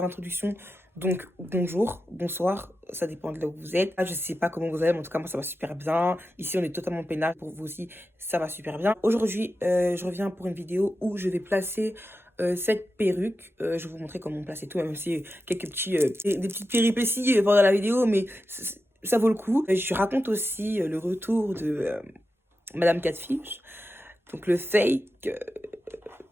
faire l'introduction. Donc, bonjour, bonsoir, ça dépend de là où vous êtes. Ah, je sais pas comment vous allez, mais en tout cas, moi, ça va super bien. Ici, on est totalement peinard. Pour vous aussi, ça va super bien. Aujourd'hui, je reviens pour une vidéo où je vais placer cette perruque. Je vais vous montrer comment placer tout, même si quelques des petites péripéties pendant la vidéo, mais ça vaut le coup. Je raconte aussi le retour de Madame Catfish. Donc, le fake,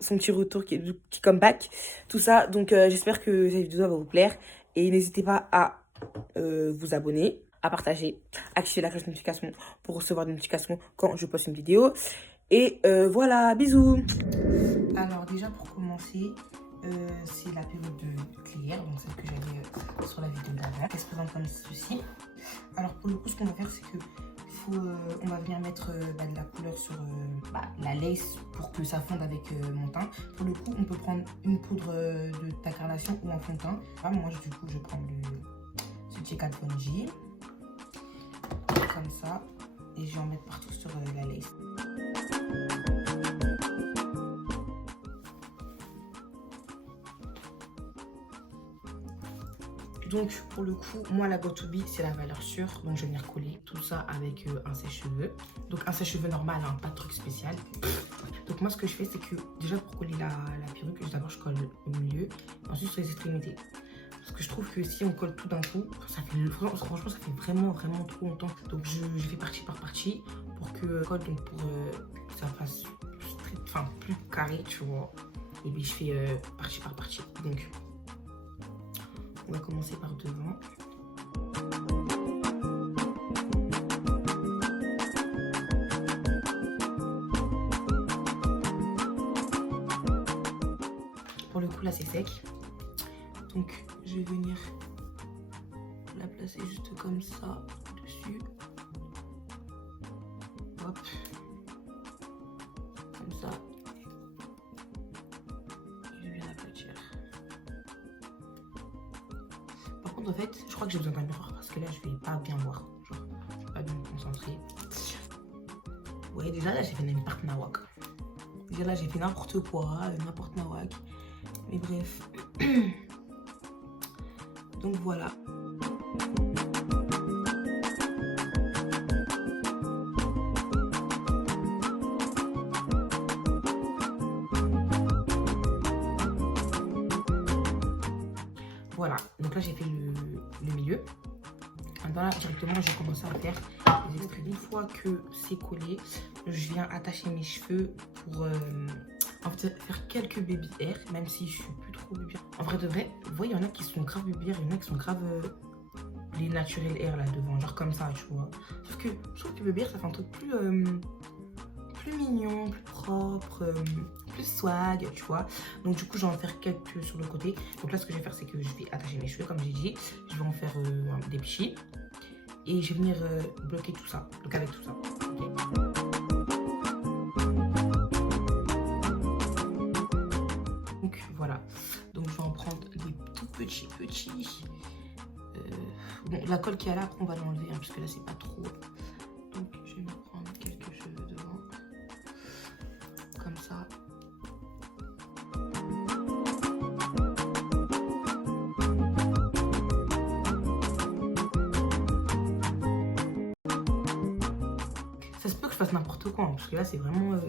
son petit retour, petit comeback, tout ça. Donc j'espère que cette vidéo va vous plaire. Et n'hésitez pas à vous abonner, à partager, activer la cloche de notification pour recevoir des notifications quand je poste une vidéo. Et voilà, bisous. Alors déjà pour commencer, c'est la période de Claire, donc celle que j'avais sur la vidéo d'avant. Elle se présente comme ceci. Alors pour le coup, ce qu'on va faire, c'est que on va venir mettre de la couleur sur la lace pour que ça fonde avec mon teint. Pour le coup, on peut prendre une poudre de ta carnation ou un fond de teint. Moi, du coup, je prends ce J4 Fonji, comme ça, et je vais en mettre partout sur la lace. Donc pour le coup, moi la go-to-be c'est la valeur sûre, donc je vais venir coller tout ça avec un sèche-cheveux. Donc un sèche-cheveux normal, hein, pas de truc spécial. Donc moi ce que je fais c'est que déjà pour coller la perruque, d'abord je colle au milieu, ensuite sur les extrémités. Parce que je trouve que si on colle tout d'un coup, franchement ça fait vraiment trop longtemps. Donc je fais partie par partie pour que colle, donc pour que ça fasse plus carré, tu vois. Et puis je fais partie par partie. Donc on va commencer par devant. Pour le coup là c'est sec. Donc je vais venir la placer juste comme ça dessus. Hop. Comme ça. Je vais l'aplatir. Par contre, en fait, je crois que j'ai besoin d'un miroir parce que là, je vais pas bien voir. Genre, je vais pas bien me concentrer. Ouais, déjà là, j'ai fait n'importe nawak. Déjà là, j'ai fait n'importe quoi, n'importe nawak. Mais bref. Donc voilà. Voilà, donc là j'ai fait le milieu. Maintenant là directement je vais commencer à faire les extraits. Une fois que c'est collé, je viens attacher mes cheveux pour en fait, faire quelques baby hair, même si je suis plus trop baby hair. En vrai de vrai, vous voyez, il y en a qui sont grave baby hair, il y en a qui sont grave les naturels hair là devant, genre comme ça, tu vois. Sauf que je trouve que baby hair ça fait un truc plus mignon, plus propre, plus swag, tu vois. Donc du coup je vais en faire quelques sur le côté. Donc là ce que je vais faire c'est que je vais attacher mes cheveux comme j'ai dit. Je vais en faire des pichis. Et je vais venir bloquer tout ça. Donc avec tout ça. Okay. Donc voilà. Donc je vais en prendre des tout petits. Bon la colle qui est là après on va l'enlever hein, parce que là c'est pas trop. Donc je vais me prendre quelques cheveux devant. Comme ça. Ça se peut que je fasse n'importe quoi, hein, parce que là c'est vraiment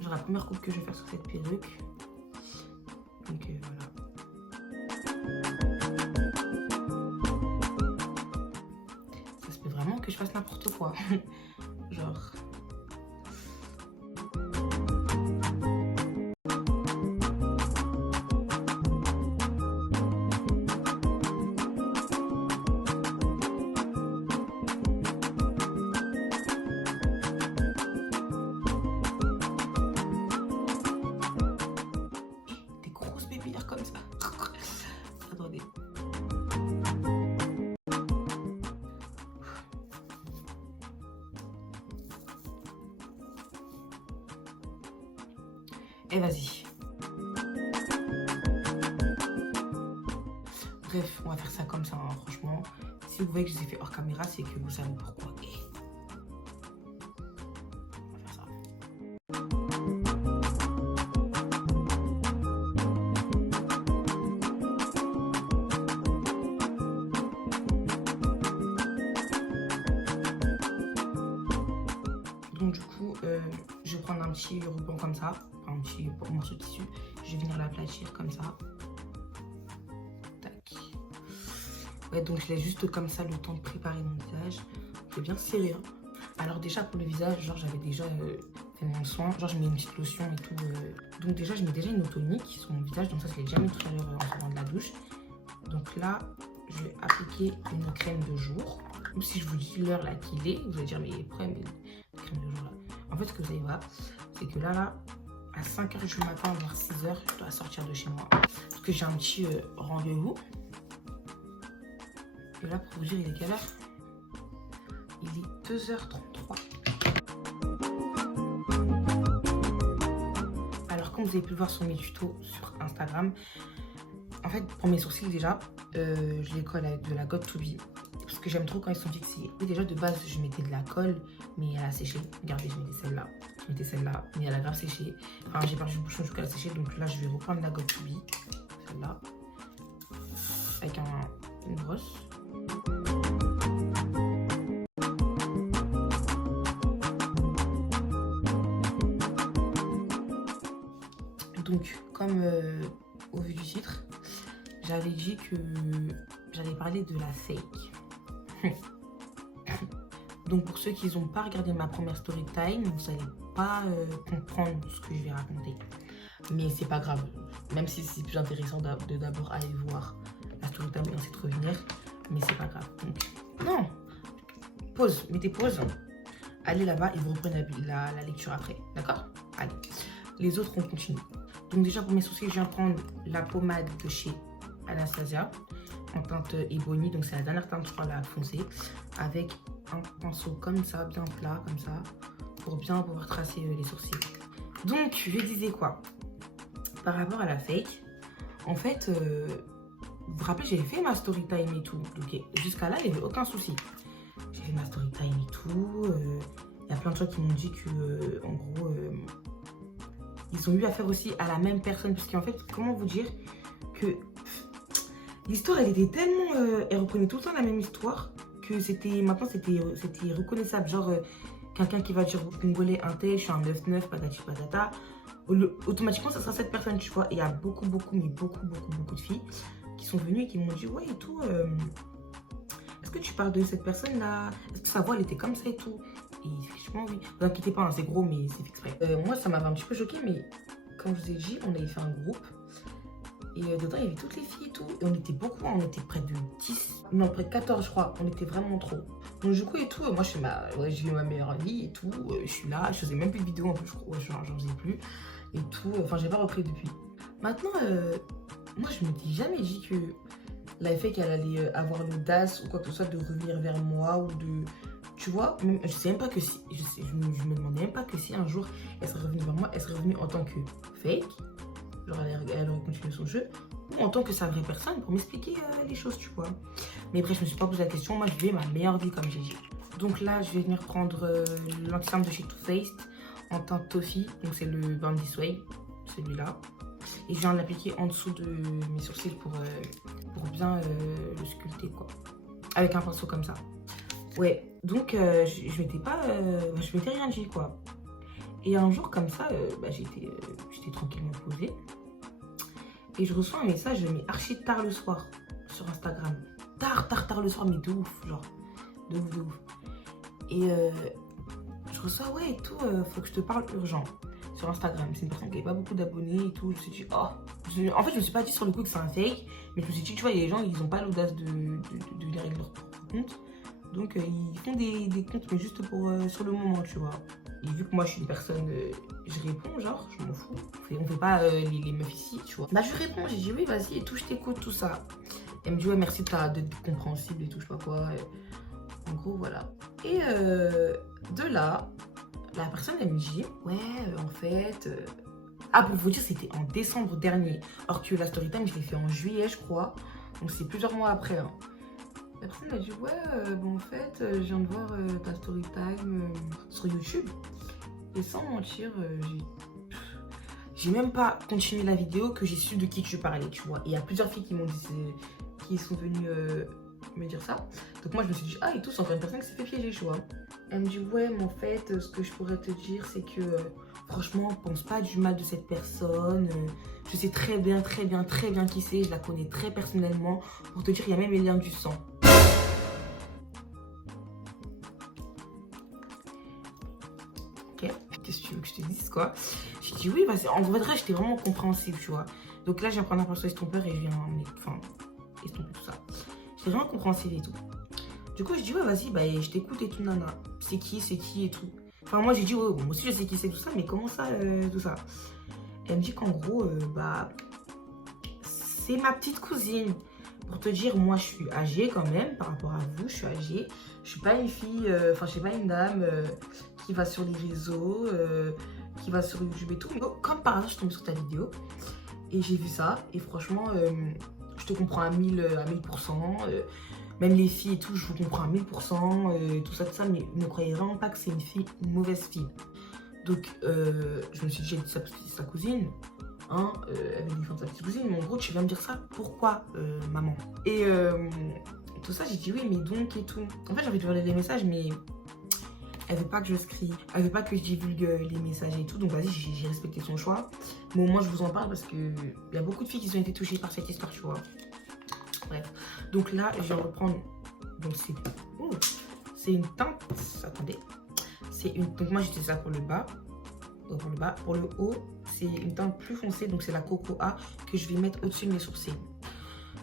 genre la première coupe que je vais faire sur cette perruque. Donc voilà. Ça se peut vraiment que je fasse n'importe quoi. Genre. Comme ça. Attendez. Et vas-y. Bref, on va faire ça comme ça, hein, franchement. Si vous voyez que je les ai fait hors caméra, c'est que vous savez pourquoi. On va faire ça. Donc du coup, je vais prendre un petit ruban comme ça, un petit morceau de tissu. Je vais venir l'aplatir comme ça. Tac. Ouais, donc je laisse juste comme ça le temps de préparer mon visage. Je vais bien serrer. Hein. Alors déjà pour le visage, genre j'avais déjà fait mon soin. Genre je mets une petite lotion et tout. Donc déjà je mets déjà une eau tonique sur mon visage. Donc ça je l'ai déjà mis tout à l'heure en sortant de la douche. Donc là, je vais appliquer une crème de jour. Même si je vous dis l'heure là qu'il est, vous allez dire mais pourquoi mais crème de jour là. En fait ce que vous allez voir, c'est que là, à 5h du matin, vers 6h, je dois sortir de chez moi. Parce que j'ai un petit rendez-vous. Et là pour vous dire il est quelle heure? Il est 2h33. Alors comme vous avez pu le voir sur mes tutos sur Instagram, en fait pour mes sourcils déjà, je les colle avec de la God to Be. Parce que j'aime trop quand ils sont fixés. Et déjà de base je mettais de la colle, mais elle a séché. Regardez, je mettais celle-là. Je mettais celle-là, mais elle a grave séché. Enfin j'ai perdu le bouchon jusqu'à la sécher. Donc là je vais reprendre la God to Be. Celle-là. Avec une brosse. Donc, comme au vu du titre, j'avais dit que j'allais parler de la fake. Donc, pour ceux qui n'ont pas regardé ma première story time, vous n'allez pas comprendre ce que je vais raconter. Mais c'est pas grave. Même si c'est plus intéressant de d'abord aller voir la story time et ensuite revenir. Mais c'est pas grave. Donc, non. Pause. Mettez pause. Allez là-bas et vous reprenez la lecture après. D'accord? Allez. Les autres, on continue. Donc déjà pour mes sourcils, je viens prendre la pommade de chez Anastasia en teinte Ebony. Donc c'est la dernière teinte, je crois, la foncée. Avec un pinceau comme ça, bien plat, comme ça. Pour bien pouvoir tracer les sourcils. Donc je disais quoi? Par rapport à la fake, en fait, vous vous rappelez, j'avais fait ma story time et tout. Donc jusqu'à là, il n'y avait aucun souci. J'ai fait ma story time et tout. Il y a plein de gens qui m'ont dit que, en gros... ils ont eu affaire aussi à la même personne. Parce qu'en fait, comment vous dire que l'histoire, elle était tellement... elle reprenait tout le temps la même histoire que c'était... Maintenant, c'était reconnaissable. Genre, quelqu'un qui va dire congolais, un tel, je suis un 9-9, patati patata. Automatiquement, ça sera cette personne, tu vois. Et il y a beaucoup de filles qui sont venues et qui m'ont dit, ouais, et tout... est-ce que tu parles de cette personne-là? Est-ce que sa voix, elle était comme ça et tout? Et effectivement, oui. Ne vous inquiétez pas, hein, c'est gros, mais c'est fait exprès. Moi, ça m'avait un petit peu choqué, mais comme je vous ai dit, on avait fait un groupe. Et dedans, il y avait toutes les filles et tout. Et on était beaucoup, hein, on était près de 10, non, près de 14, je crois. On était vraiment trop. Donc, du coup, et tout, moi, j'ai eu ma meilleure amie et tout. Je suis là, je faisais même plus de vidéos, en plus, je crois. J'en faisais plus. Et tout. Enfin, j'ai pas repris depuis. Maintenant, moi, je m'étais jamais dit que la fake qu'elle allait avoir l'audace ou quoi que ce soit de revenir vers moi ou de... Tu vois, même, je sais même pas que si... Je me demandais même pas que si un jour elle serait revenue vers moi, elle serait revenue en tant que fake, genre elle aurait continué son jeu, ou en tant que sa vraie personne pour m'expliquer les choses, tu vois. Mais bref, je me suis pas posé la question, moi je vais ma meilleure vie comme j'ai dit. Donc là, je vais venir prendre l'anti-cerne de chez Too Faced en teinte Toffee, donc c'est le Bain Sway, celui-là. Et je viens de l'appliquer en dessous de mes sourcils pour bien le sculpter, quoi. Avec un pinceau comme ça. Ouais, donc je m'étais rien dit, quoi. Et un jour, comme ça, j'étais tranquillement posée. Et je reçois un message, mais archi tard le soir, sur Instagram. Tard le soir, mais de ouf, genre. De ouf. Et je reçois, ouais, et tout, faut que je te parle urgent. Sur Instagram, c'est une personne qui n'avait pas beaucoup d'abonnés et tout. Je me suis dit, oh. En fait, je me suis pas dit sur le coup que c'est un fake, mais je me suis dit, tu vois, il y a des gens, ils n'ont pas l'audace de venir avec leur propre compte. Donc, ils font des comptes, mais juste pour sur le moment, tu vois. Et vu que moi, je suis une personne, je réponds, genre, je m'en fous. On fait pas les meufs ici, tu vois. Bah, je réponds, j'ai dit, oui, vas-y, et tout, je t'écoute, tout ça. Elle me dit, ouais, merci d'être compréhensible et tout, je sais pas quoi. En gros, voilà. Et de là, la personne, elle me dit, ouais, en fait... Ah, pour vous dire, c'était en décembre dernier. Alors que la story time, je l'ai fait en juillet, je crois. Donc, c'est plusieurs mois après. Hein. La personne m'a dit, ouais, bon, en fait, je viens de voir ta story time sur YouTube. Et sans mentir, j'ai même pas continué la vidéo que j'ai su de qui tu parlais, tu vois. Et il y a plusieurs filles qui m'ont dit, qui sont venues me dire ça. Donc moi je me suis dit, ah et tout, c'est encore une personne qui s'est fait piéger, tu vois. Elle me dit, ouais, mais en fait, ce que je pourrais te dire, c'est que franchement, pense pas du mal de cette personne. Je sais très bien qui c'est, je la connais très personnellement. Pour te dire, il y a même les liens du sang. Ok, qu'est-ce que tu veux que je te dise, quoi? J'ai dit oui, vas-y. En vrai, j'étais vraiment compréhensive, tu vois. Donc là, j'ai appris un perso estompeur et je viens, enfin, estomper tout ça. J'étais vraiment compréhensive et tout. Du coup, je dis ouais, vas-y, bah, je t'écoute et tout, nana. C'est qui et tout. Enfin, moi, j'ai dit ouais, moi aussi, je sais qui c'est tout ça, mais comment ça, tout ça? Et elle me dit qu'en gros, bah, c'est ma petite cousine. Pour te dire, moi, je suis âgée quand même, par rapport à vous, je suis âgée. Je suis pas une fille, enfin, je suis pas une dame qui va sur les réseaux, qui va sur YouTube et tout. Mais comme par hasard, je suis tombée sur ta vidéo et j'ai vu ça. Et franchement, je te comprends à 1000%. Même les filles et tout, je vous comprends à 1000%. Tout ça, mais ne croyez vraiment pas que c'est une mauvaise fille. Donc, je me suis dit, j'ai dit ça parce que c'est sa cousine. Hein, elle veut défendre sa petite cousine, mais en gros, tu viens me dire ça. Pourquoi, maman? Et tout ça, j'ai dit oui, mais donc et tout. En fait, j'ai envie de regarder les messages, mais elle veut pas que je scrie, elle veut pas que je divulgue les messages et tout. Donc vas-y, j'ai respecté son choix. Mais au moins, je vous en parle parce que il y a beaucoup de filles qui ont été touchées par cette histoire, tu vois. Bref. Donc là, je vais reprendre. Donc c'est une teinte. Attendez. Donc moi, j'utilise ça pour le bas. Donc pour le bas. Pour le haut, c'est une teinte plus foncée. Donc c'est la Coco A que je vais mettre au-dessus de mes sourcils.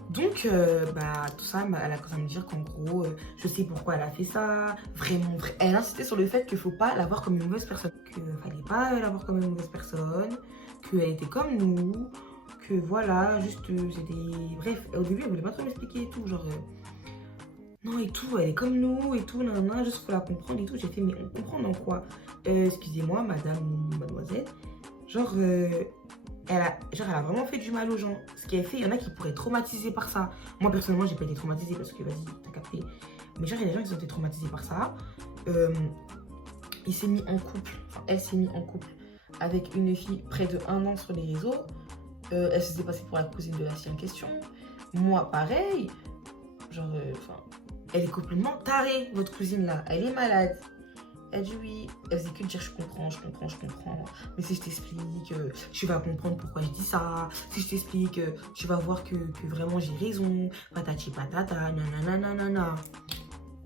Donc, bah, tout ça, elle a commencé à me dire qu'en gros, je sais pourquoi elle a fait ça. Vraiment, elle a insisté sur le fait qu'il ne faut pas la voir comme une mauvaise personne. Qu'il ne fallait pas la voir comme une mauvaise personne. Qu'elle était comme nous. Que voilà, juste, c'était... Bref, au début, elle voulait pas trop m'expliquer et tout. Genre, non et tout, elle est comme nous et tout. Nan, juste faut la comprendre et tout. J'ai fait, mais on comprend dans quoi? Excusez-moi, madame ou mademoiselle. Genre... elle a vraiment fait du mal aux gens. Ce qu'elle fait, il y en a qui pourraient être traumatisés par ça. Moi, personnellement, j'ai pas été traumatisée parce que, vas-y, t'as capté. Mais genre, il y a des gens qui ont été traumatisés par ça. Il s'est mis en couple, enfin, elle s'est mise en couple avec une fille près de 1 an sur les réseaux. Elle se faisait passer pour la cousine de la fille en question. Moi, pareil. Genre, elle est complètement tarée, votre cousine là. Elle est malade. Elle dit oui, elle faisait que dire je comprends. Mais si je t'explique, tu vas comprendre pourquoi je dis ça. Si je t'explique, tu vas voir que vraiment j'ai raison. Patati patata, nanana.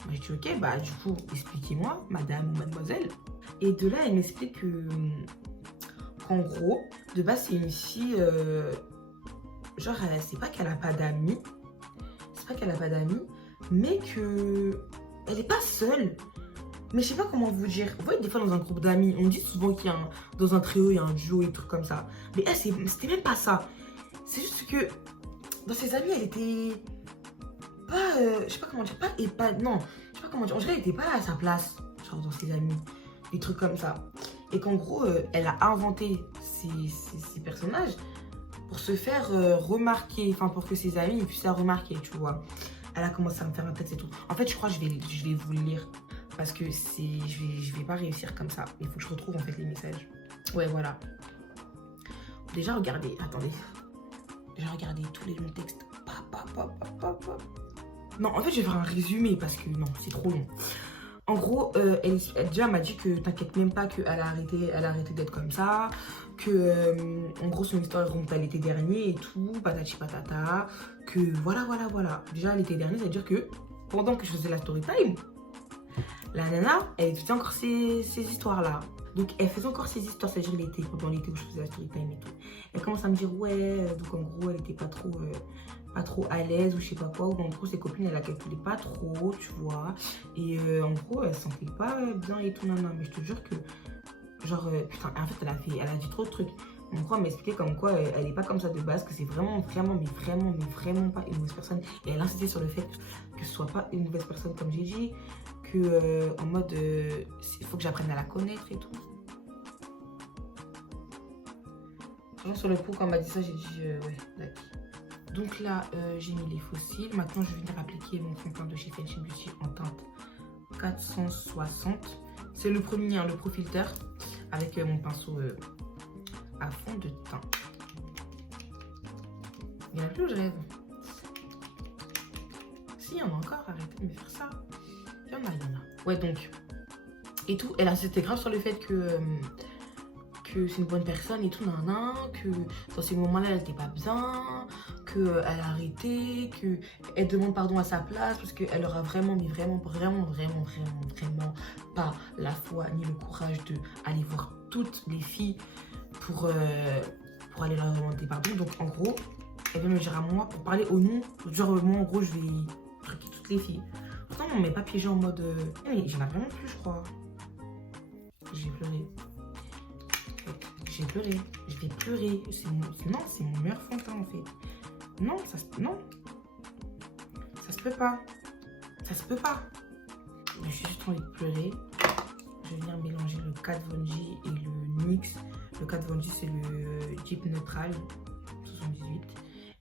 Moi je dis ok, bah du coup, expliquez-moi, madame ou mademoiselle. Et de là, elle m'explique qu'en gros, de base, c'est une fille, genre, c'est pas qu'elle a pas d'amis. Mais que elle est pas seule. Mais je sais pas comment vous dire. Vous voyez, des fois dans un groupe d'amis, on dit souvent qu'il y a dans un trio, il y a un duo et trucs comme ça. Mais elle, c'était même pas ça. C'est juste que dans ses amis, elle était pas, je sais pas comment dire, non, je sais pas comment dire. En vrai, elle était pas à sa place, genre dans ses amis, des trucs comme ça. Et qu'en gros, elle a inventé ces personnages pour se faire remarquer, enfin pour que ses amis puissent la remarquer, tu vois. Elle a commencé à me faire un texte et tout. En fait, je crois que je vais vous le lire. Parce que je vais pas réussir comme ça. Il faut que je retrouve en fait les messages. Ouais, voilà. Déjà, regardez. Attendez. Déjà, regardez tous les longs textes. Non, en fait, je vais faire un résumé parce que non, c'est trop long. En gros, elle déjà m'a dit que t'inquiète même pas qu'elle a arrêté d'être comme ça. Que, en gros, son histoire remonte à l'été dernier et tout. Patati patata. Que voilà. Déjà, l'été dernier, c'est-à-dire que pendant que je faisais la story time, la nana, elle faisait encore ces histoires-là. Donc, elle faisait encore ces histoires, c'est-à-dire l'été, pendant l'été où je faisais la story time et tout. Elle commence à me dire, ouais, donc en gros, elle était pas trop à l'aise ou je sais pas quoi. Ou en gros, ses copines, elle la calculait pas trop, tu vois. Et en gros, elle se sentait pas bien et tout, nana. Mais je te jure que, genre, putain, en fait, elle a dit trop de trucs. En gros, elle m'expliquait comme quoi elle est pas comme ça de base, que c'est vraiment pas une mauvaise personne. Et elle insistait sur le fait que ce soit pas une mauvaise personne, comme j'ai dit. Que en mode il faut que j'apprenne à la connaître et tout. Franchement, sur le coup, quand on m'a dit ça, j'ai dit ouais, d'accord. Donc là, j'ai mis les fossiles. Maintenant, je vais venir appliquer mon fond de teint de chez Fenty Beauty en teinte 460. C'est le premier, hein, le Pro Filter, avec mon pinceau à fond de teint. Il y en a plus où je rêve. Si, il y en a encore, arrêtez de me faire ça. Il y en a. Ouais, donc, et tout. Elle insistait grave sur le fait que c'est une bonne personne et tout, que dans ces moments-là, elle n'était pas bien, qu'elle a arrêté, qu'elle demande pardon à sa place parce qu'elle aura vraiment, mais vraiment pas la foi ni le courage d'aller voir toutes les filles pour aller leur demander pardon. Donc, en gros, elle vient me dire à moi pour parler au nom. Genre, moi, en gros, je vais truquer toutes les filles. Pourtant, on ne m'est pas piégé en mode... mais j'en ai vraiment plus, je crois. J'ai pleuré. J'ai pleuré. Je vais pleurer. Non, c'est mon meilleur fond de teint, en fait. Non, non. Ça se peut pas. Ça se peut pas. J'ai juste envie de pleurer. Je vais venir mélanger le Kat Von D et le NYX. Le Kat Von D, c'est le Deep Neutral 78.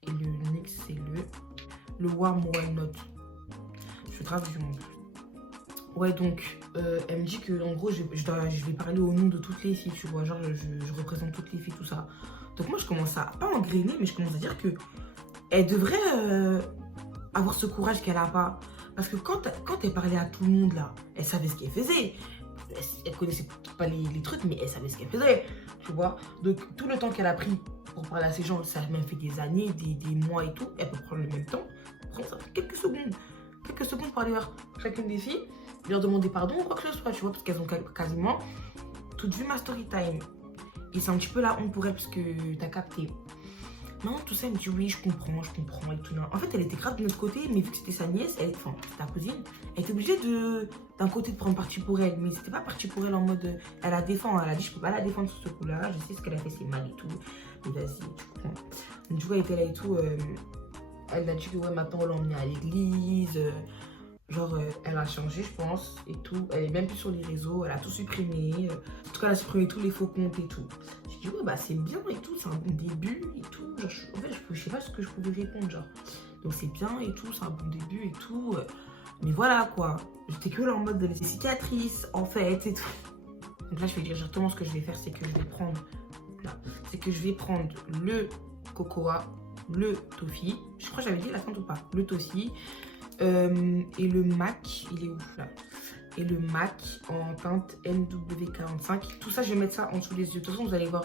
Et le NYX, c'est le Warm Walnut. Je suis grave du monde. Ouais, donc, elle me dit que en gros, je vais parler au nom de toutes les filles, tu vois. Genre, je représente toutes les filles, tout ça. Donc, moi, je commence à, pas engrainer, mais je commence à dire que elle devrait avoir ce courage qu'elle a pas. Parce que quand elle parlait à tout le monde, là, elle savait ce qu'elle faisait. Elle connaissait pas les trucs, mais elle savait ce qu'elle faisait, tu vois. Donc, tout le temps qu'elle a pris pour parler à ces gens, ça a même fait des années, des mois et tout. Elle peut prendre le même temps. Ça fait quelques secondes. Quelques secondes pour aller voir chacune des filles, leur demander pardon ou quoi que ce soit, tu vois, parce qu'elles ont quasiment toutes vu ma story time. Et c'est un petit peu la honte pour elle, parce que t'as capté. Non, tout ça, elle me dit oui, je comprends et tout. En fait, elle était grave de notre côté, mais vu que c'était sa nièce, enfin, ta cousine, elle était obligée d'un côté de prendre parti pour elle. Mais c'était pas parti pour elle en mode, elle la défend. Elle a dit, je peux pas la défendre sur ce coup-là, je sais ce qu'elle a fait, c'est mal et tout. Mais vas-y, tu comprends. Donc, du coup, elle était là et tout. Elle a dit que ouais, maintenant, on l'a emmenée à l'église. Genre, elle a changé, je pense, et tout. Elle est même plus sur les réseaux, elle a tout supprimé. En tout cas, elle a supprimé tous les faux comptes et tout. J'ai dit, ouais, bah c'est bien et tout, c'est un bon début et tout. Genre, en fait, je sais pas ce que je pouvais répondre, genre. Donc, c'est bien et tout, c'est un bon début et tout. Mais voilà, quoi. J'étais que là en mode de les cicatrices, en fait, et tout. Donc là, je vais dire exactement ce que je vais faire, c'est que je vais prendre... Là, c'est que je vais prendre le Cocoa, le Toffee. Je crois que j'avais dit la teinte ou pas. Le Toffee. Et le MAC, il est où là? Et le MAC en teinte NW45. Tout ça, je vais mettre ça en dessous des yeux. De toute façon, vous allez voir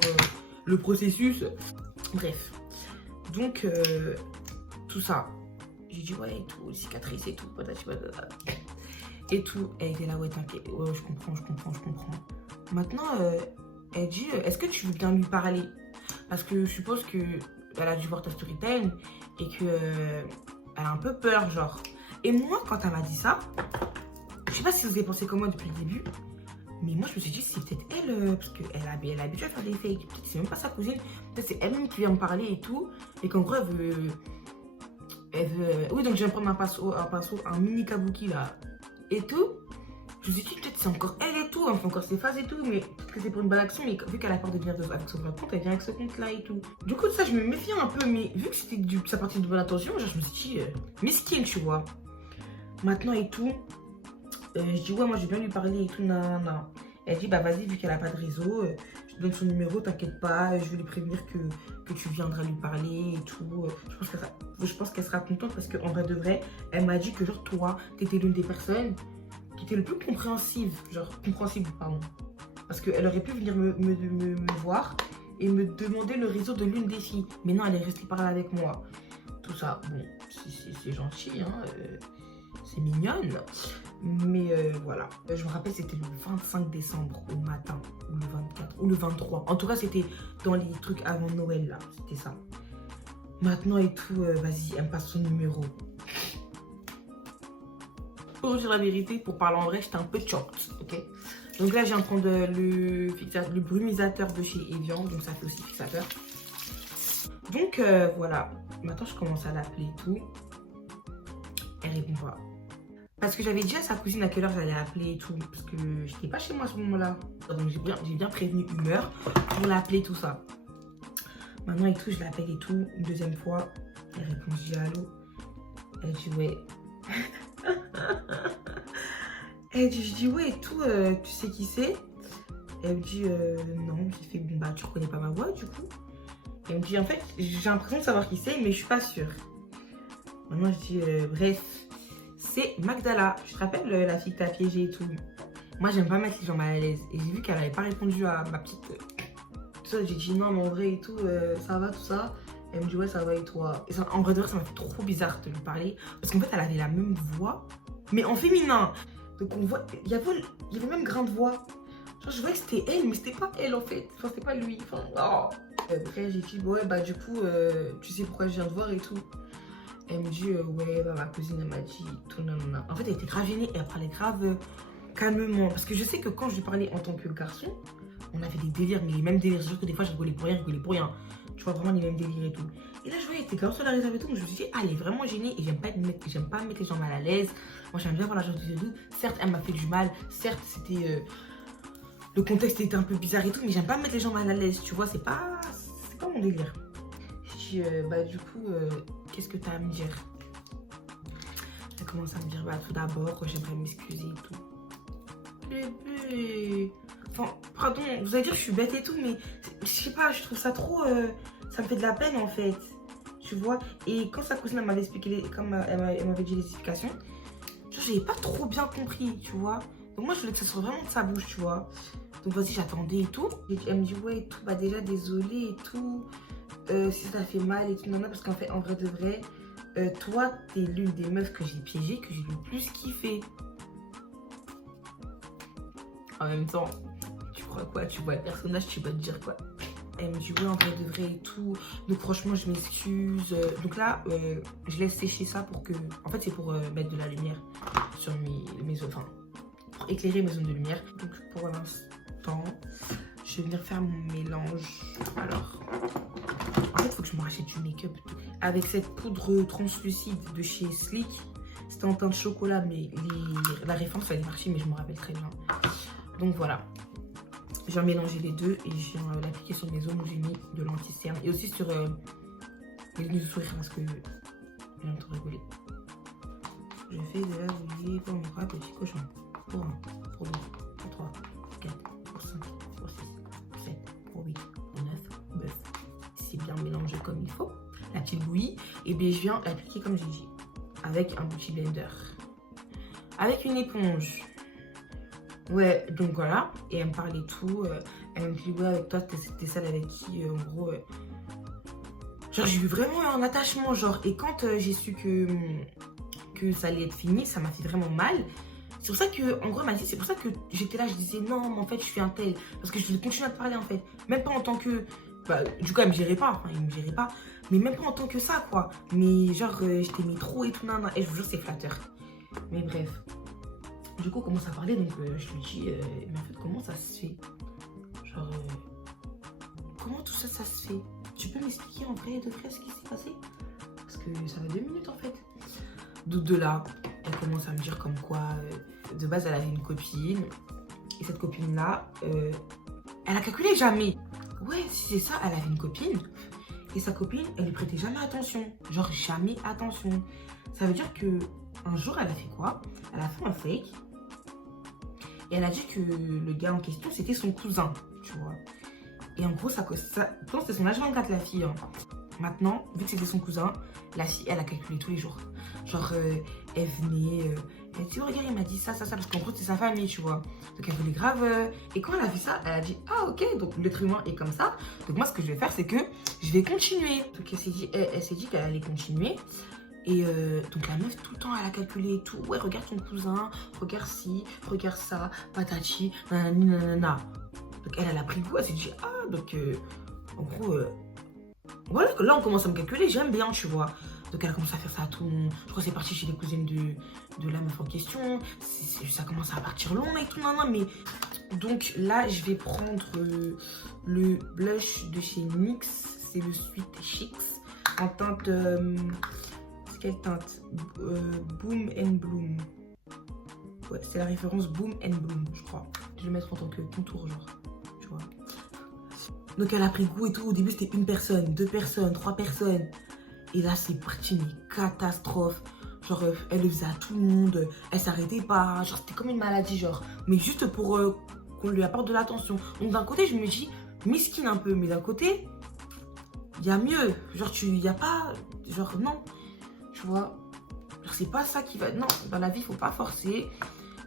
le processus. Bref. Donc, tout ça. J'ai dit, ouais, et tout, cicatrice et tout. Et tout. Elle était là, ouais, t'inquiète. Ouais, je comprends. Maintenant, elle dit, est-ce que tu veux bien lui parler? Parce que je suppose qu'elle a dû voir ta story time et que elle a un peu peur, genre. Et moi, quand elle m'a dit ça, je sais pas si vous avez pensé comme moi depuis le début, mais moi, je me suis dit, c'est peut-être elle, parce qu'elle a l'habitude à faire des fakes. Peut-être que c'est même pas sa cousine, peut-être c'est elle-même qui vient me parler et tout, et qu'en gros, elle veut... Oui, donc je viens prendre un mini kabuki, là, et tout. Je me suis dit, peut-être c'est encore elle et tout, elle fait encore ses phases et tout, mais peut-être que c'est pour une bonne action, mais vu qu'elle a peur de venir avec son vrai compte, elle vient avec ce compte-là et tout. Du coup, de ça, je me méfiais un peu, mais vu que c'était sa partie de bonne intention, genre, je me suis dit, mesquine, tu vois. Maintenant et tout, je dis, ouais, moi, je vais bien lui parler et tout, non. Elle dit, bah, vas-y, vu qu'elle a pas de réseau, je te donne son numéro, t'inquiète pas, je vais lui prévenir que tu viendras lui parler et tout. Je pense qu'elle sera contente parce qu'en vrai de vrai, elle m'a dit que, genre, toi, t'étais l'une des personnes qui était le plus compréhensible, pardon. Parce qu'elle aurait pu venir me voir et me demander le réseau de l'une des filles. Mais non, elle est restée parler avec moi. Tout ça, bon, c'est gentil, hein, c'est mignonne. Mais voilà. Je me rappelle, c'était le 25 décembre au matin, ou le 24, ou le 23. En tout cas, c'était dans les trucs avant Noël, là. C'était ça. Maintenant et tout, vas-y, elle me passe son numéro. Pour dire la vérité, pour parler en vrai, j'étais un peu choquée, ok? Donc là, j'ai en train de le brumisateur de chez Evian, donc ça fait aussi fixateur. Donc voilà, maintenant je commence à l'appeler et tout. Elle répond pas. Parce que j'avais dit à sa cousine à quelle heure j'allais appeler et tout, parce que j'étais pas chez moi à ce moment-là. Donc j'ai bien prévenu une heure pour l'appeler, tout ça. Maintenant et tout, je l'appelle et tout, une deuxième fois. Elle répond, je dis allô. Elle dit ouais. Elle dit, je dis ouais et tout, tu sais qui c'est? Elle me dit non. J'ai fait bon bah tu reconnais pas ma voix du coup. Elle me dit en fait j'ai l'impression de savoir qui c'est mais je suis pas sûre. Maintenant je dis bref, c'est Magdala. Tu te rappelles la fille que t'as piégée et tout? Moi, j'aime pas mettre les gens mal à l'aise. Et j'ai vu qu'elle avait pas répondu à ma petite... tout ça, j'ai dit non, mais en vrai et tout, ça va, tout ça. Elle me dit ouais, ça va et toi? Et ça, en vrai de vrai, ça m'a fait trop bizarre de lui parler. Parce qu'en fait, elle avait la même voix, mais en féminin. Donc on voit, il y avait le même grain de voix. Genre, je voyais que c'était elle, mais c'était pas elle en fait. Enfin, c'était pas lui. Enfin, oh. Après, j'ai dit ouais, bah du coup, tu sais pourquoi je viens te voir et tout. Elle me dit ouais, bah ma cousine, elle m'a dit tout, non, non, non. En fait, elle était grave gênée et elle parlait grave calmement. Parce que je sais que quand je lui parlais en tant que garçon, on avait des délires, mais les mêmes délires. C'est sûr que des fois, je rigolais pour rien. Tu vois, vraiment les mêmes délires et tout. Et là, je voyais, elle était grave sur la réserve et tout. Donc je me suis dit, ah, elle est vraiment gênée et j'aime pas mettre les gens mal à l'aise. Moi, j'aime bien voir la gentillesse et tout. Certes, elle m'a fait du mal. Certes, c'était. Le contexte était un peu bizarre et tout, mais j'aime pas mettre les gens mal à l'aise. Tu vois, c'est pas mon délire. Je dis, bah, du coup, qu'est-ce que t'as à me dire? Elle commence à me dire, bah, tout d'abord, j'aimerais m'excuser et tout. Bébé. Enfin, pardon, vous allez dire que je suis bête et tout, mais je sais pas, je trouve ça trop... ça me fait de la peine en fait, tu vois. Et quand sa cousine m'avait expliqué, comme elle m'avait dit les explications, j'avais pas trop bien compris, tu vois. Donc moi je voulais que ça soit vraiment de sa bouche, tu vois. Donc vas-y, j'attendais et tout. Et elle me dit ouais et tout, bah déjà désolée et tout, si ça t'a fait mal et tout, non, non, parce qu'en fait, en vrai de vrai, toi t'es l'une des meufs que j'ai piégées, que j'ai le plus kiffé. En même temps, tu crois quoi? Tu vois le personnage, tu vas te dire quoi? Elle me dit ouais, en vrai de vrai et tout. Donc franchement, je m'excuse. Donc là, je laisse sécher ça pour que... En fait, c'est pour mettre de la lumière sur mes zones... Enfin, pour éclairer mes zones de lumière. Donc pour l'instant, je vais venir faire mon mélange. Alors, en fait, il faut que je me rachète du make-up. Avec cette poudre translucide de chez Sleek. C'était en teint de chocolat, mais la référence, elle est marchée, mais je me rappelle très bien. Donc voilà, je viens mélanger les deux et je viens l'appliquer sur mes zones où j'ai mis de l'anti-cerne et aussi sur les lunettes de sourire parce que j'aime trop rigoler. Je fais de la bouillie pour mon bras petit cochon. Pour 1, pour 2, pour 3, pour 4, pour 5, pour 6, pour 7, pour 8, pour 9, 9. C'est bien mélangé comme il faut. La petite bouillie, et bien je viens l'appliquer comme j'ai dit, avec un beauty blender, avec une éponge. Ouais, donc voilà, et elle me parlait tout, elle me dit ouais avec toi c'était celle avec qui en gros, genre j'ai eu vraiment un attachement genre, et quand j'ai su que ça allait être fini, ça m'a fait vraiment mal. C'est pour ça que, en gros, elle m'a dit, c'est pour ça que j'étais là, je disais non mais en fait je suis un tel, parce que je voulais continuer à te parler en fait, même pas en tant que, bah du coup elle me gérait pas, enfin il me gérait pas, mais même pas en tant que ça quoi, mais genre je t'aimais trop et tout, nan, nan, et je vous jure c'est flatteur, mais bref. Du coup, on commence à parler, donc je lui dis, mais en fait, comment ça se fait? Genre, comment tout ça, ça se fait? Tu peux m'expliquer en vrai de vrai ce qui s'est passé? Parce que ça va 2 minutes en fait. Donc de là, elle commence à me dire comme quoi, de base, elle avait une copine. Et cette copine-là, elle a calculé jamais. Ouais, si c'est ça, elle avait une copine. Et sa copine, elle lui prêtait jamais attention. Genre, jamais attention. Ça veut dire que un jour, elle a fait quoi? Elle a fait un fake. Et elle a dit que le gars en question, c'était son cousin, tu vois. Et en gros, pourtant, c'était son H24, la fille. Hein. Maintenant, vu que c'était son cousin, la fille, elle a calculé tous les jours. Genre, elle venait, elle dit, oh, regarde, il m'a dit ça, ça, ça, parce qu'en gros, c'est sa famille, tu vois. Donc, elle voulait grave. Et quand elle a vu ça, elle a dit, ah, ok, donc l'être humain est comme ça. Donc, moi, ce que je vais faire, c'est que je vais continuer. Donc, elle s'est dit qu'elle allait continuer. Et donc la meuf tout le temps elle a calculé et tout, ouais regarde ton cousin, regarde ci, regarde ça, patati, nanani nanana. Donc elle a pris goût, elle s'est dit ah donc en gros voilà, là on commence à me calculer, j'aime bien tu vois. Donc elle a commencé à faire ça à tout le monde, je crois que c'est parti chez les cousines de la meuf en question, ça commence à partir loin et tout, nanana, mais donc là je vais prendre le blush de chez NYX, c'est le Sweet Chicks en teinte... quelle teinte? Boom and Bloom. Ouais, c'est la référence Boom and Bloom, je crois. Je vais le mettre en tant que contour, genre. Tu vois. Donc elle a pris goût et tout. Au début, c'était 1 personne, 2 personnes, 3 personnes. Et là, c'est parti, mais catastrophe. Genre, elle le faisait à tout le monde. Elle s'arrêtait pas. Genre, c'était comme une maladie, genre. Mais juste pour qu'on lui apporte de l'attention. Donc d'un côté, je me dis, misquine un peu. Mais d'un côté, il y a mieux. Genre, il n'y a pas... Genre, non. Tu vois, Genre, c'est pas ça qui va... Non, dans la vie, faut pas forcer.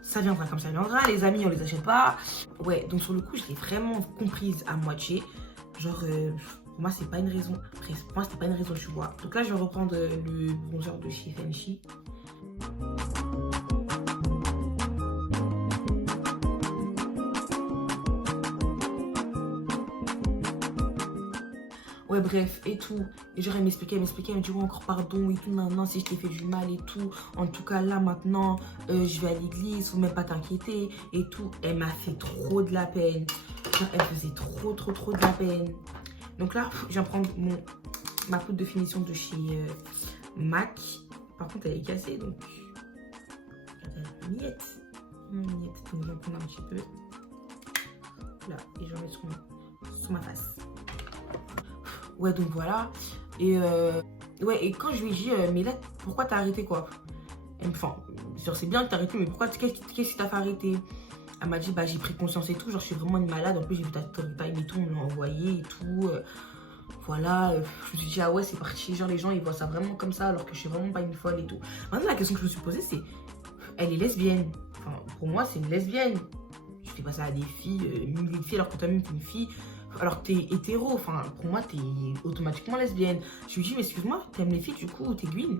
Ça viendra comme ça viendra. Les amis, on les achète pas. Ouais, donc sur le coup, je l'ai vraiment comprise à moitié. Genre, pour moi, c'est pas une raison. Après, pour moi, c'était pas une raison, tu vois. Donc là, je vais reprendre le bronzer de chez Fenty. Ouais, bref, et tout. Et genre, elle m'expliquait, elle me dit, ouais, encore pardon et tout, non, si je t'ai fait du mal et tout. En tout cas, là, maintenant, je vais à l'église, faut même pas t'inquiéter et tout. Elle m'a fait trop de la peine. Genre, elle faisait trop de la peine. Donc là, je viens prendre ma poudre de finition de chez MAC. Par contre, elle est cassée, donc... Miette. Donc, j'en prends un petit peu. Là, et j'en mets sur ma face. Ouais, donc voilà. Et ouais, et quand je lui ai dit, mais là, pourquoi t'as arrêté quoi? Enfin, c'est bien que t'as arrêté, mais pourquoi, qu'est-ce qui t'a fait arrêter? Elle m'a dit, bah j'ai pris conscience et tout, genre je suis vraiment une malade. En plus, j'ai vu ta time et tout, on me l'a envoyé et tout. Voilà, je me suis dit, ah ouais, c'est parti. Genre, les gens, ils voient ça vraiment comme ça, alors que je suis vraiment pas une folle et tout. Maintenant, la question que je me suis posée, c'est, elle est lesbienne. Enfin, pour moi, c'est une lesbienne. Je fais pas ça à des filles, une filles, alors que toi-même, t'es une fille. Alors que t'es hétéro, enfin pour moi t'es automatiquement lesbienne. Je lui dis mais excuse-moi, t'aimes les filles du coup, t'es gwyn?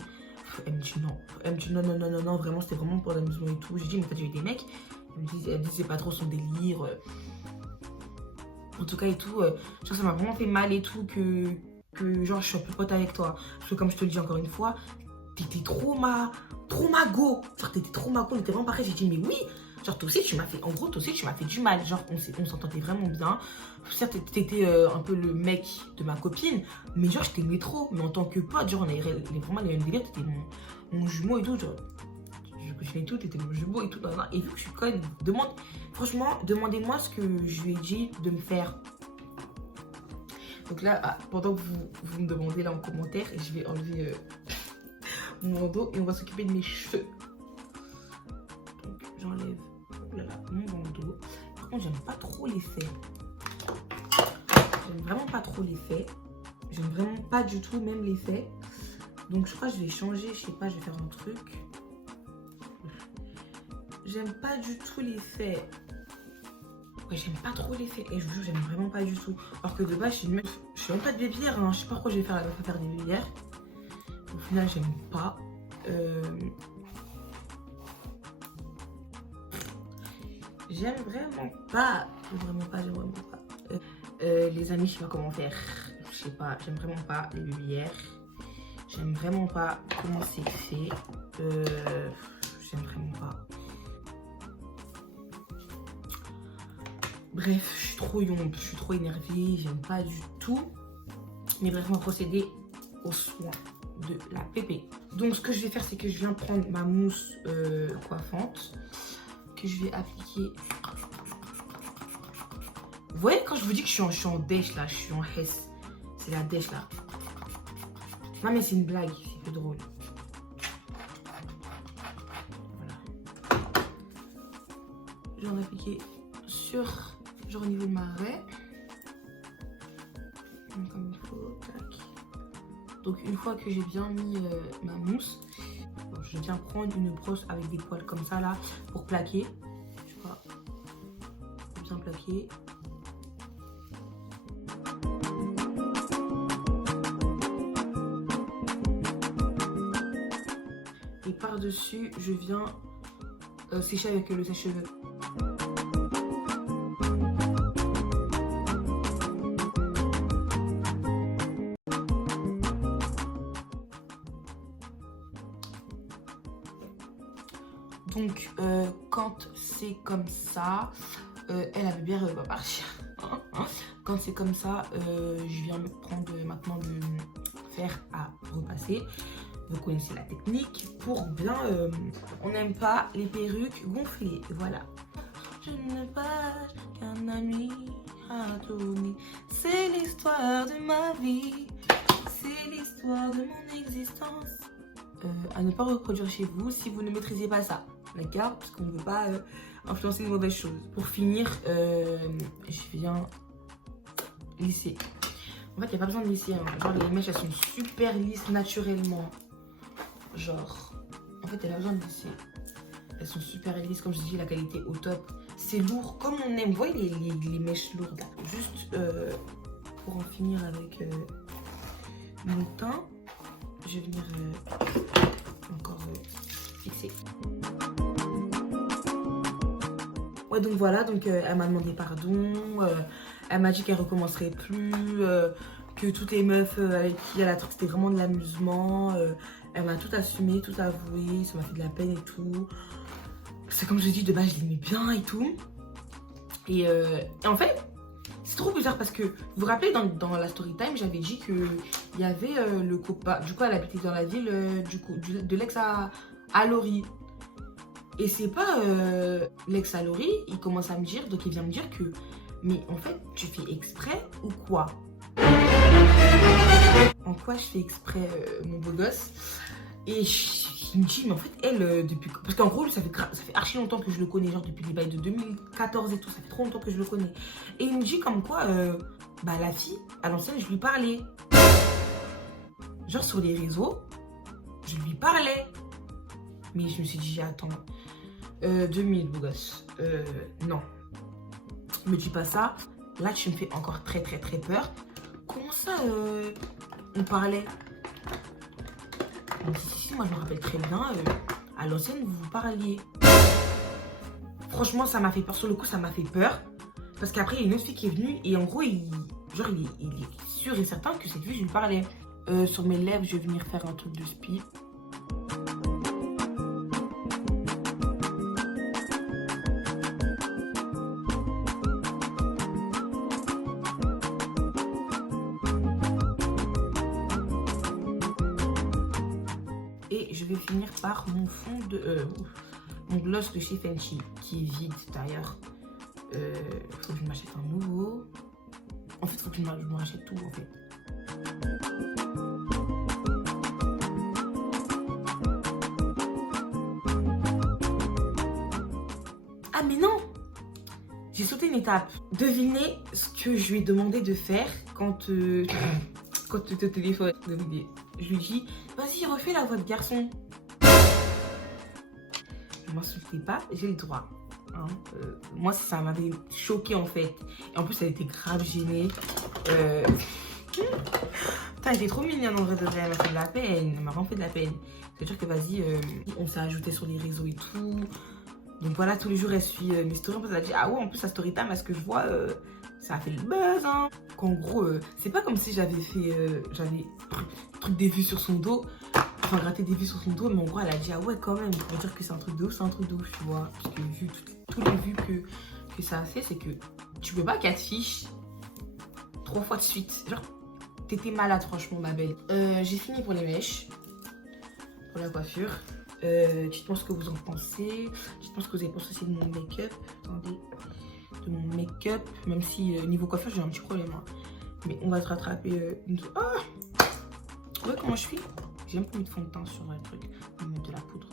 Elle me dit non. Elle me dit non, vraiment c'était vraiment pour l'amusement et tout. Je dis mais t'as déjà eu des mecs? Elle me dit c'est pas trop son délire. En tout cas et tout, genre ça m'a vraiment fait mal et tout que genre je suis un peu pote avec toi. Parce que comme je te le dis encore une fois, t'étais trop mago. Genre t'étais trop mago, on était vraiment pareil. J'ai dit mais oui. Genre, toi aussi, tu m'as fait... En gros, toi aussi, tu m'as fait du mal. Genre, on s'entendait vraiment bien. Certes, t'étais un peu le mec de ma copine. Mais genre, je t'aimais trop. Mais en tant que pote, genre, on avait vraiment les mêmes délires. T'étais mon jumeau et tout. Genre, je cochinais tout. T'étais mon jumeau et tout. Et vu que je suis conne, franchement, demandez-moi ce que je lui ai dit de me faire. Donc là, pendant que vous me demandez là en commentaire, je vais enlever mon bandeau et on va s'occuper de mes cheveux. Donc, j'enlève... Oh là là, mon bandeau. Par contre, j'aime pas trop l'effet. J'aime vraiment pas trop l'effet. J'aime vraiment pas du tout même l'effet. Donc, je crois que je vais changer. Je sais pas, je vais faire un truc. J'aime pas du tout l'effet. Ouais, j'aime pas trop l'effet. Et je vous jure, j'aime vraiment pas du tout. Alors que de base, je suis une meuf. Je suis même pas de babyère. Hein. Je sais pas pourquoi je vais faire des babyères. Au final, j'aime pas. J'aime vraiment pas. Les amis, je sais pas comment faire. Je sais pas, j'aime vraiment pas les babyères. J'aime vraiment pas comment c'est fait. J'aime vraiment pas. Bref, je suis trop yombe, je suis trop énervée, j'aime pas du tout. Mais bref, on va procéder aux soins de la pépé. Donc ce que je vais faire, c'est que je viens prendre ma mousse coiffante. Que je vais appliquer. Vous voyez quand je vous dis que je suis en dèche là, je suis en hess. C'est la dèche là. Non mais c'est une blague, c'est plus drôle. Voilà. Je vais en appliquer sur, genre au niveau de ma raie. Comme il faut, tac. Donc une fois que j'ai bien mis ma mousse, je viens prendre une brosse avec des poils comme ça là pour plaquer. Je vois, bien plaquer. Et par-dessus, je viens sécher avec le sèche-cheveux. Donc, quand c'est comme ça, elle avait bien va partir. Quand c'est comme ça, je viens me prendre maintenant le fer à repasser. Vous connaissez la technique pour bien... on n'aime pas les perruques gonflées. Voilà. Je n'ai pas qu'un ami à donner. C'est l'histoire de ma vie. C'est l'histoire de mon existence. À ne pas reproduire chez vous si vous ne maîtrisez pas ça. D'accord? Parce qu'on ne veut pas influencer de mauvaises choses. Pour finir, je viens lisser. En fait, il n'y a pas besoin de lisser. Hein. Genre, les mèches, elles sont super lisses naturellement. Genre, En fait, elle a besoin de laisser. Elles sont super lisses, comme je dis, la qualité au top. C'est lourd, comme on aime. Vous voyez les mèches lourdes. Juste pour en finir avec mon teint, je vais venir encore fixer. Ouais, donc voilà, donc elle m'a demandé pardon. Elle m'a dit qu'elle recommencerait plus. Que toutes les meufs avec qui elle a truc, c'était vraiment de l'amusement. Elle m'a tout assumé, tout avoué. Ça m'a fait de la peine et tout. C'est comme je dis, de base, je l'aimais bien et tout. Et en fait, c'est trop bizarre parce que vous vous rappelez, dans la story time, j'avais dit qu'il y avait le copain. Du coup, elle habitait dans la ville de l'ex à Laurie. Et c'est pas l'ex à Laurie, il commence à me dire, donc il vient me dire que, mais en fait, tu fais exprès ou quoi? En quoi je fais exprès, mon beau gosse? Et il me dit, mais en fait, elle, depuis. Parce qu'en gros, ça fait archi longtemps que je le connais, genre depuis les bails de 2014 et tout, ça fait trop longtemps que je le connais. Et il me dit, comme quoi, bah, la fille, à l'ancienne, je lui parlais. Genre sur les réseaux, je lui parlais. Mais je me suis dit, attends, 2000, beau gosse. Non. Me dis pas ça. Là, tu me fais encore très, très, très peur. Comment ça, on parlait? Si, moi je me rappelle très bien, à l'ancienne vous vous parliez. Franchement, ça m'a fait peur. Sur le coup, ça m'a fait peur. Parce qu'après, il y a une autre fille qui est venue et en gros, il est sûr et certain que cette fille, je lui parlais. Sur mes lèvres, je vais venir faire un truc de spi. Et je vais finir par mon fond de... mon gloss de chez Fenty, qui est vide d'ailleurs. Faut que je m'achète un nouveau. En fait, faut que je me rachète tout, en fait. Ah, mais non! J'ai sauté une étape. Devinez ce que je lui ai demandé de faire quand tu es au téléphone. Je lui dis, vas-y, refais la voix de garçon. Ne m'insultez pas, j'ai le droit. Hein. Moi, ça m'avait choqué en fait. Et en plus, elle était grave gênée. Putain, elle était trop mignonne en vrai de vrai. Elle m'a fait de la peine. Elle m'a vraiment fait de la peine. C'est-à-dire que vas-y, on s'est ajouté sur les réseaux et tout. Donc voilà, tous les jours, elle suit mes stories. En plus, elle a dit, ah ouais, en plus, sa story time, à ce que je vois, ça a fait le buzz. Hein. Qu'en gros, c'est pas comme si j'avais fait. J'avais truc des vues sur son dos. Enfin, gratter des vues sur son dos. Mais en gros, elle a dit, ah ouais, quand même. Pour dire que c'est un truc de ouf, c'est un truc de ouf, tu vois. Parce que vu toutes les vues que ça a fait, c'est que tu peux pas catfish 3 fois de suite. Genre, t'étais malade, franchement, ma belle. J'ai fini pour les mèches. Pour la coiffure. Dites-moi ce que vous en pensez. Dites-moi ce que vous avez pensé aussi de mon make-up. Attendez. De mon make-up. Même si niveau coiffure, j'ai un petit problème. Hein. Mais on va se rattraper une... Ah, ouais, comment je suis? J'ai même pas mis de fond de teint sur le truc. On va mettre de la poudre.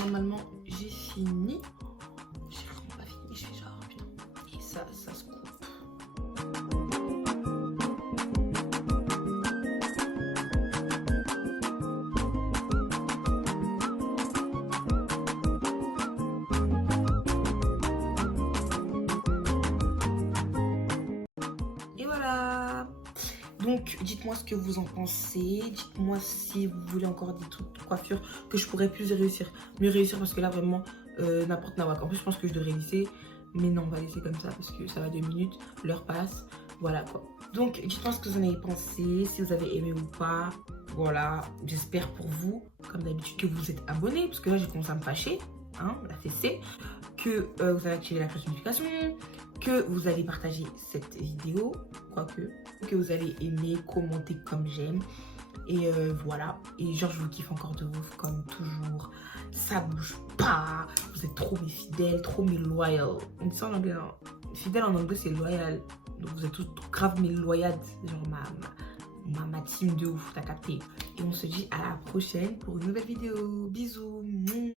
Normalement, j'ai fini. J'ai vraiment pas fini, mais je fais genre, putain. Et ça se coupe. Et voilà. Donc, dites-moi ce que vous en pensez. Dites-moi si vous voulez encore des trucs de coiffure que je pourrais mieux réussir parce que là, vraiment, n'importe nawak. En plus, je pense que je devrais laisser. Mais non, on va laisser comme ça parce que ça va 2 minutes. L'heure passe. Voilà quoi. Donc, dites-moi ce que vous en avez pensé. Si vous avez aimé ou pas. Voilà. J'espère pour vous, comme d'habitude, que vous êtes abonnés. Parce que là, j'ai commencé à me fâcher. Hein, la fessée. Que vous avez activé la cloche de notification. Que vous allez partager cette vidéo. Quoique. Que vous allez aimer, commenter comme j'aime. Et voilà. Et genre, je vous kiffe encore de ouf, comme toujours. Ça bouge pas. Vous êtes trop mes fidèles, trop mes loyal. On dit ça en anglais, non? Fidèle en anglais, c'est loyal. Donc vous êtes tous grave mes loyades. Genre ma team de ouf, t'as capté. Et on se dit à la prochaine pour une nouvelle vidéo. Bisous.